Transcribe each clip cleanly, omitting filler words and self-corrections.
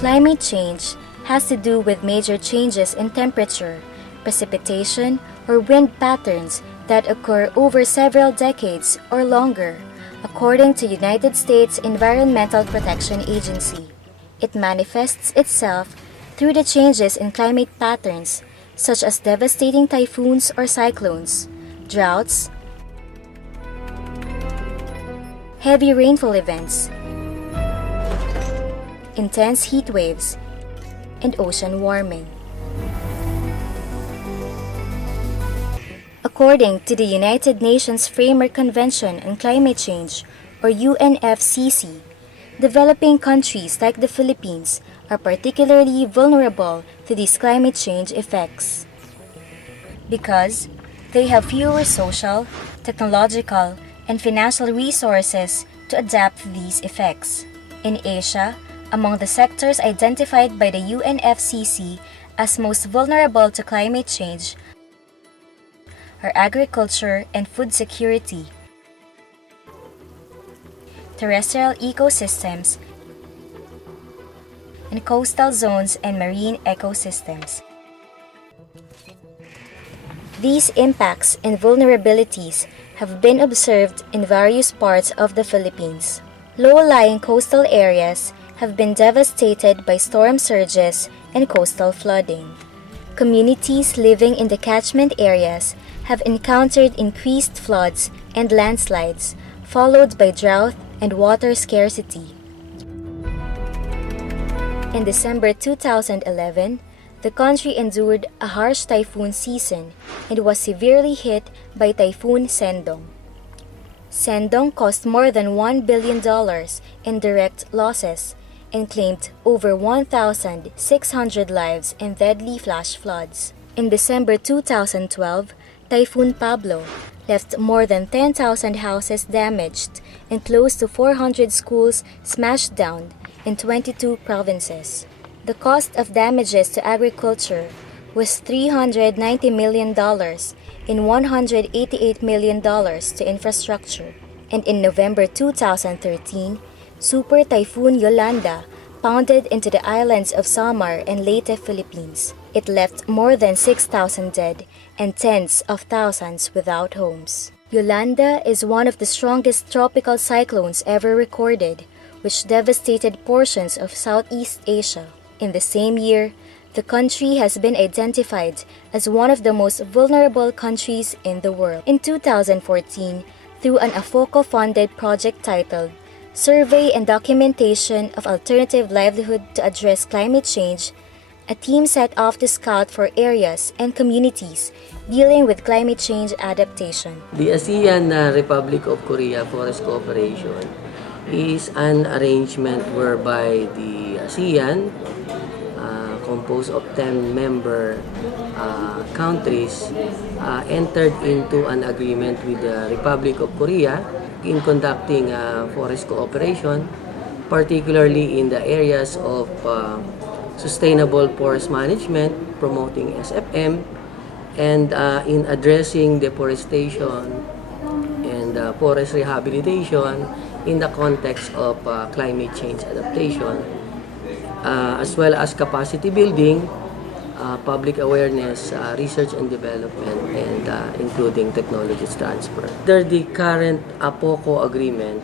Climate change has to do with major changes in temperature, precipitation, or wind patterns that occur over several decades or longer, according to United States Environmental Protection Agency. It manifests itself through the changes in climate patterns, such as devastating typhoons or cyclones, droughts, heavy rainfall events, intense heat waves, and ocean warming. According to the United Nations Framework Convention on Climate Change, or UNFCCC, developing countries like the Philippines are particularly vulnerable to these climate change effects because they have fewer social, technological, and financial resources to adapt to these effects. In Asia, among the sectors identified by the UNFCCC as most vulnerable to climate change are agriculture and food security, terrestrial ecosystems, and coastal zones and marine ecosystems. These impacts and vulnerabilities have been observed in various parts of the Philippines. Low-lying coastal areas have been devastated by storm surges and coastal flooding. Communities living in the catchment areas have encountered increased floods and landslides, followed by drought and water scarcity. In December 2011, the country endured a harsh typhoon season and was severely hit by Typhoon Sendong. Sendong caused more than $1 billion in direct losses and claimed over 1,600 lives in deadly flash floods. In December 2012, Typhoon Pablo left more than 10,000 houses damaged and close to 400 schools smashed down in 22 provinces. The cost of damages to agriculture was $390 million and $188 million to infrastructure. And in November 2013, Super Typhoon Yolanda pounded into the islands of Samar and Leyte, Philippines. It left more than 6,000 dead and tens of thousands without homes. Yolanda is one of the strongest tropical cyclones ever recorded, which devastated portions of Southeast Asia. In the same year, the country has been identified as one of the most vulnerable countries in the world. In 2014, through an AFoCo-funded project titled Survey and Documentation of Alternative Livelihood to Address Climate Change, a team set off to scout for areas and communities dealing with climate change adaptation. The ASEAN Republic of Korea Forest Cooperation is an arrangement whereby the ASEAN, composed of 10 member countries, entered into an agreement with the Republic of Korea in conducting forest cooperation, particularly in the areas of sustainable forest management, promoting SFM, and in addressing deforestation and forest rehabilitation in the context of climate change adaptation, as well as capacity building, public awareness, research and development, and including technologies transfer. Under the current AFoCo agreement,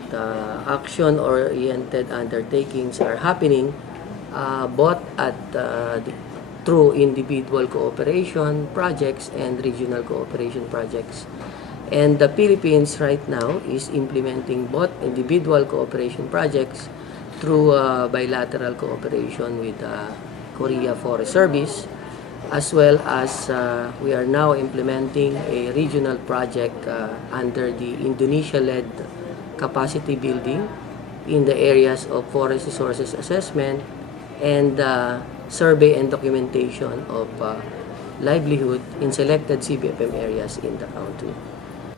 action-oriented undertakings are happening both at through individual cooperation projects and regional cooperation projects. And the Philippines right now is implementing both individual cooperation projects through bilateral cooperation with Korea Forest Service, as well as we are now implementing a regional project under the Indonesia-led capacity building in the areas of forest resources assessment and survey and documentation of livelihood in selected CBFM areas in the country.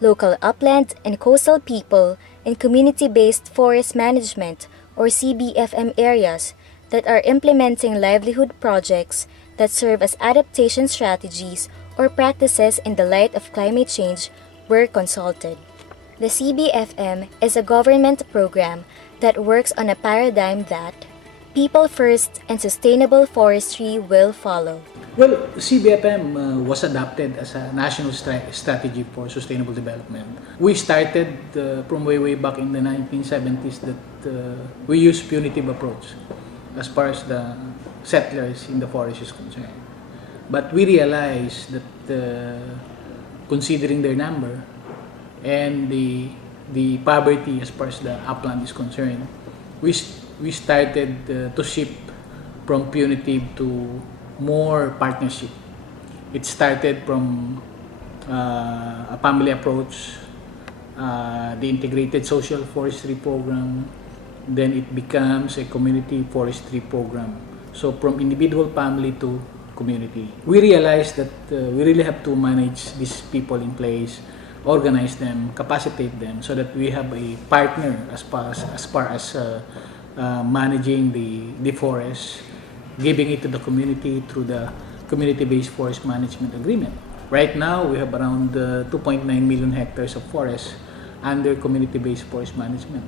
Local upland and coastal people and community-based forest management or CBFM areas that are implementing livelihood projects that serve as adaptation strategies or practices in the light of climate change were consulted. The CBFM is a government program that works on a paradigm that People first and sustainable forestry will follow. Well, CBFM was adopted as a national strategy for sustainable development. We started from way back in the 1970s that we use punitive approach as far as the settlers in the forest is concerned. But we realized that considering their number and the poverty as far as the upland is concerned, we started to shift from punitive to more partnership. It started from a family approach, the integrated social forestry program, then it becomes a community forestry program. So from individual family to community. We realized that we really have to manage these people in place, organize them, capacitate them so that we have a partner as far as managing the forest, giving it to the community through the community-based forest management agreement. Right now, we have around 2.9 million hectares of forest under community-based forest management.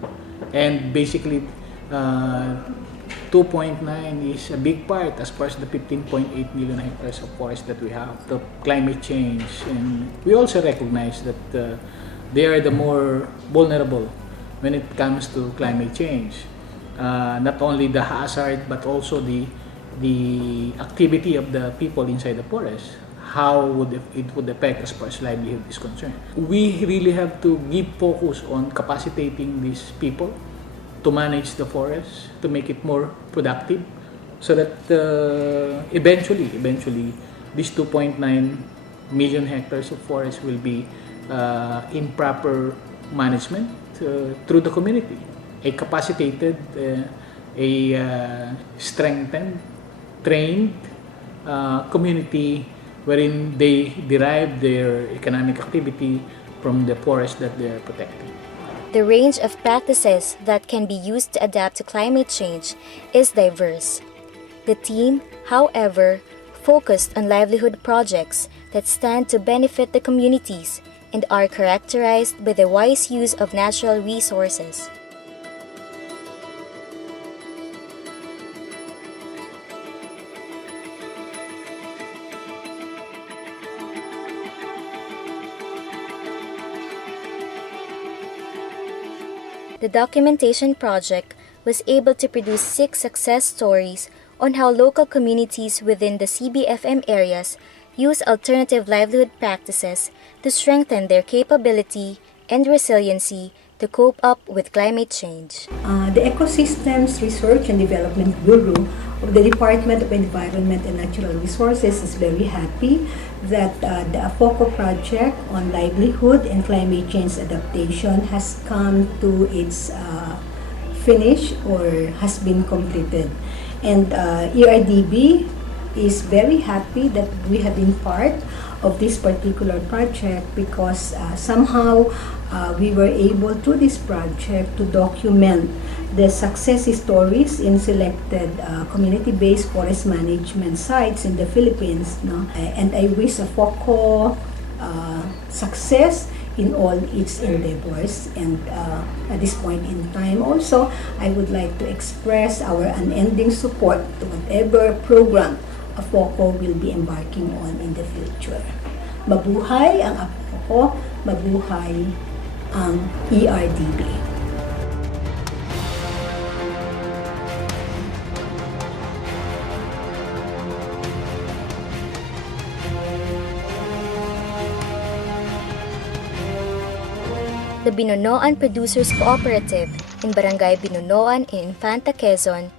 And basically, 2.9 is a big part as far as the 15.8 million hectares of forest that we have. The climate change, and we also recognize that they are the more vulnerable when it comes to climate change. Not only the hazard, but also the activity of the people inside the forest. How would it would affect as far as livelihood is concerned. We really have to give focus on capacitating these people to manage the forest, to make it more productive, so that eventually, these 2.9 million hectares of forest will be in proper management through the community. A capacitated, strengthened, trained community wherein they derive their economic activity from the forest that they are protecting. The range of practices that can be used to adapt to climate change is diverse. The team, however, focused on livelihood projects that stand to benefit the communities and are characterized by the wise use of natural resources. The documentation project was able to produce 6 success stories on how local communities within the CBFM areas use alternative livelihood practices to strengthen their capability and resiliency to cope up with climate change. The Ecosystems Research and Development Bureau of the Department of Environment and Natural Resources is very happy that the AFoCo project on livelihood and climate change adaptation has come to its finish or has been completed. And ERDB is very happy that we have been part of this particular project because somehow we were able through this project to document the success stories in selected community-based forest management sites in the Philippines. No? And I wish AFoCo success in all its endeavors. And at this point in time also, I would like to express our unending support to whatever program AFoCo will be embarking on in the future. Mabuhay ang AFoCo, mabuhay ang ERDB. The Binonoan Producers Cooperative in Barangay Binonoan in Infanta, Quezon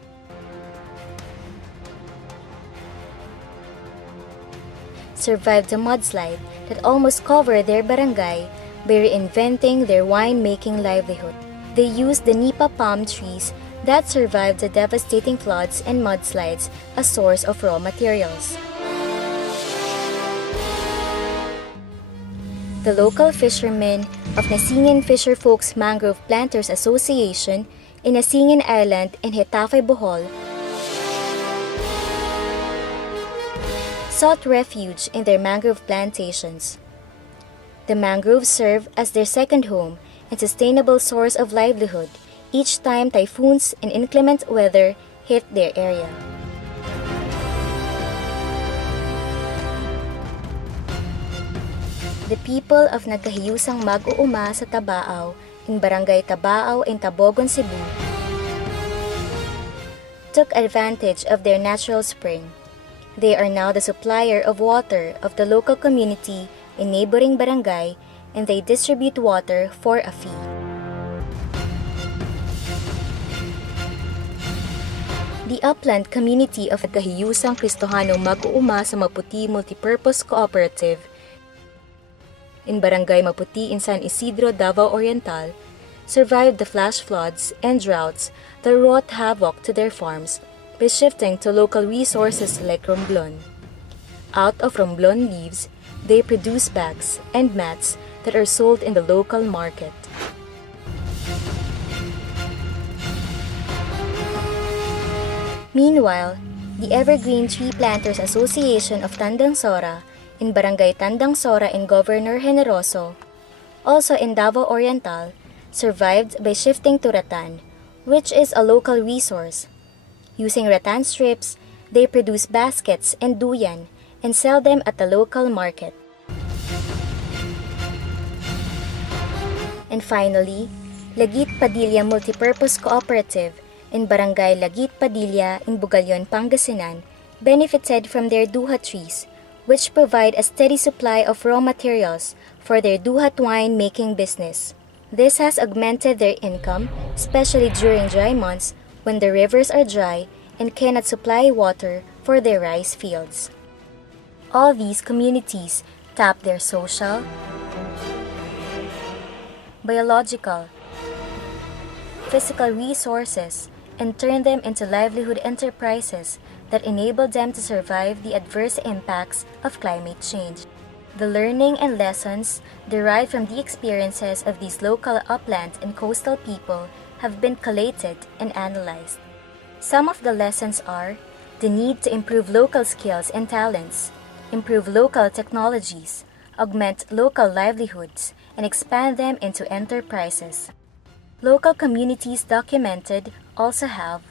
survived the mudslide that almost covered their barangay by reinventing their wine-making livelihood. They used the nipa palm trees that survived the devastating floods and mudslides as source of raw materials. The local fishermen of Nasingin Fisherfolks Mangrove Planters Association in Nasingin Island in Hetafe, Bohol sought refuge in their mangrove plantations. The mangroves serve as their second home and sustainable source of livelihood each time typhoons and inclement weather hit their area. The people of nagkahiyusang mag-uuma sa Tabao in Barangay Tabao in Tabogon, Cebu took advantage of their natural spring. They are now the supplier of water of the local community in neighboring barangay, and they distribute water for a fee. The upland community of Nagkahiyusang Kristohanong Mag-uuma sa Maputi Multipurpose Cooperative in Barangay Maputi in San Isidro, Davao Oriental survived the flash floods and droughts that wrought havoc to their farms by shifting to local resources like romblon. Out of romblon leaves, they produce bags and mats that are sold in the local market. Meanwhile, the Evergreen Tree Planters Association of Tandang Sora in Barangay Tandang Sora in Governor Generoso, also in Davao Oriental, survived by shifting to rattan, which is a local resource. Using rattan strips, they produce baskets and duyan and sell them at the local market. And finally, Lagit Padilla Multipurpose Cooperative in Barangay Lagit Padilla in Bugalyon, Pangasinan benefited from their duha trees, which provide a steady supply of raw materials for their duhat wine making business. This has augmented their income, especially during dry months when the rivers are dry and cannot supply water for their rice fields. All these communities tap their social, biological, physical resources and turn them into livelihood enterprises that enable them to survive the adverse impacts of climate change. The learning and lessons derived from the experiences of these local upland and coastal people have been collated and analyzed. Some of the lessons are the need to improve local skills and talents, improve local technologies, augment local livelihoods, and expand them into enterprises. Local communities documented also have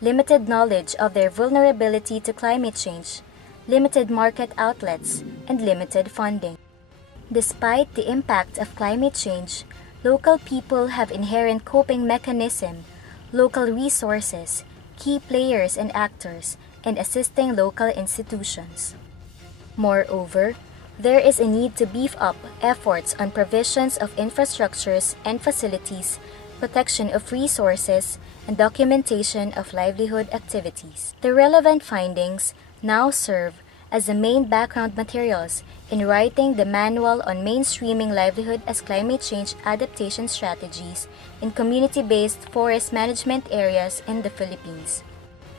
limited knowledge of their vulnerability to climate change, limited market outlets, and limited funding. Despite the impact of climate change, local people have inherent coping mechanism, local resources, key players and actors, and assisting local institutions. Moreover, there is a need to beef up efforts on provisions of infrastructures and facilities, protection of resources, and documentation of livelihood activities. The relevant findings now serve as the main background materials in writing the Manual on Mainstreaming Livelihood as Climate Change Adaptation Strategies in Community-Based Forest Management Areas in the Philippines.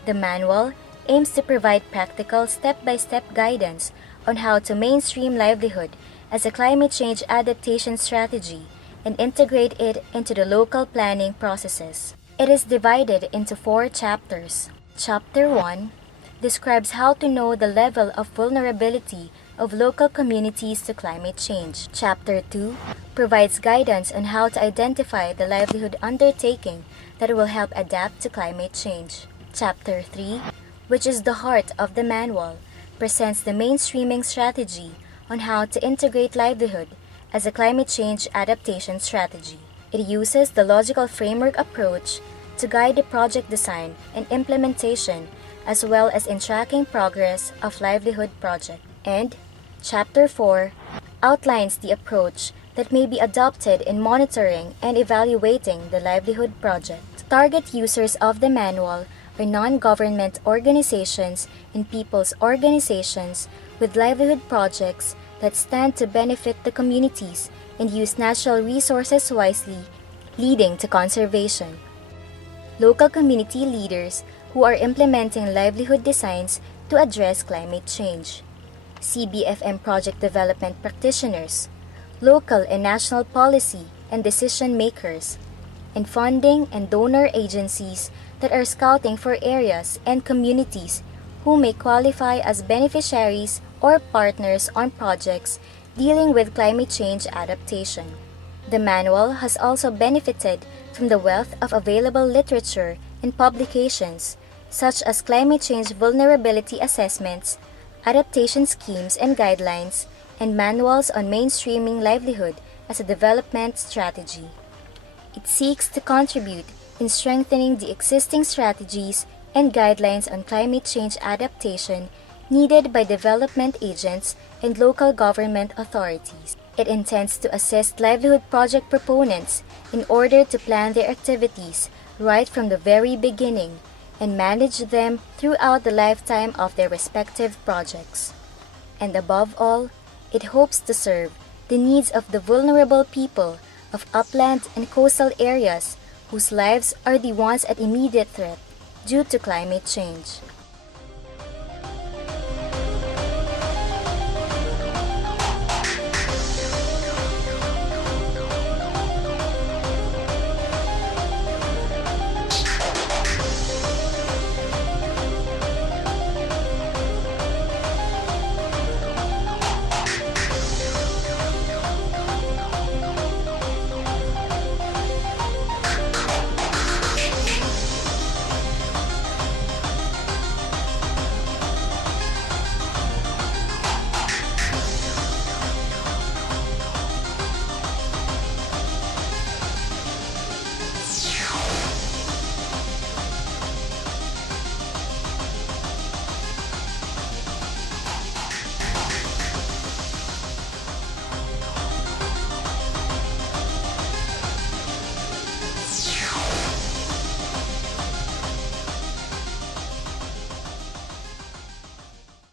The manual aims to provide practical step-by-step guidance on how to mainstream livelihood as a climate change adaptation strategy and integrate it into the local planning processes. It is divided into 4 chapters. Chapter 1 describes how to know the level of vulnerability of local communities to climate change. Chapter 2 provides guidance on how to identify the livelihood undertaking that will help adapt to climate change. Chapter 3, which is the heart of the manual, presents the mainstreaming strategy on how to integrate livelihood as a climate change adaptation strategy. It uses the logical framework approach to guide the project design and implementation as well as in tracking progress of livelihood project. And Chapter 4 outlines the approach that may be adopted in monitoring and evaluating the livelihood project. Target users of the manual are non-government organizations and people's organizations with livelihood projects that stand to benefit the communities and use natural resources wisely, leading to conservation. Local community leaders who are implementing livelihood designs to address climate change. CBFM project development practitioners, local and national policy and decision makers, and funding and donor agencies that are scouting for areas and communities who may qualify as beneficiaries or partners on projects dealing with climate change adaptation. The manual has also benefited from the wealth of available literature and publications such as climate change vulnerability assessments, adaptation schemes and guidelines, and manuals on mainstreaming livelihood as a development strategy. It seeks to contribute in strengthening the existing strategies and guidelines on climate change adaptation needed by development agents and local government authorities. It intends to assist livelihood project proponents in order to plan their activities right from the very beginning and manage them throughout the lifetime of their respective projects. And above all, it hopes to serve the needs of the vulnerable people of upland and coastal areas whose lives are the ones at immediate threat due to climate change.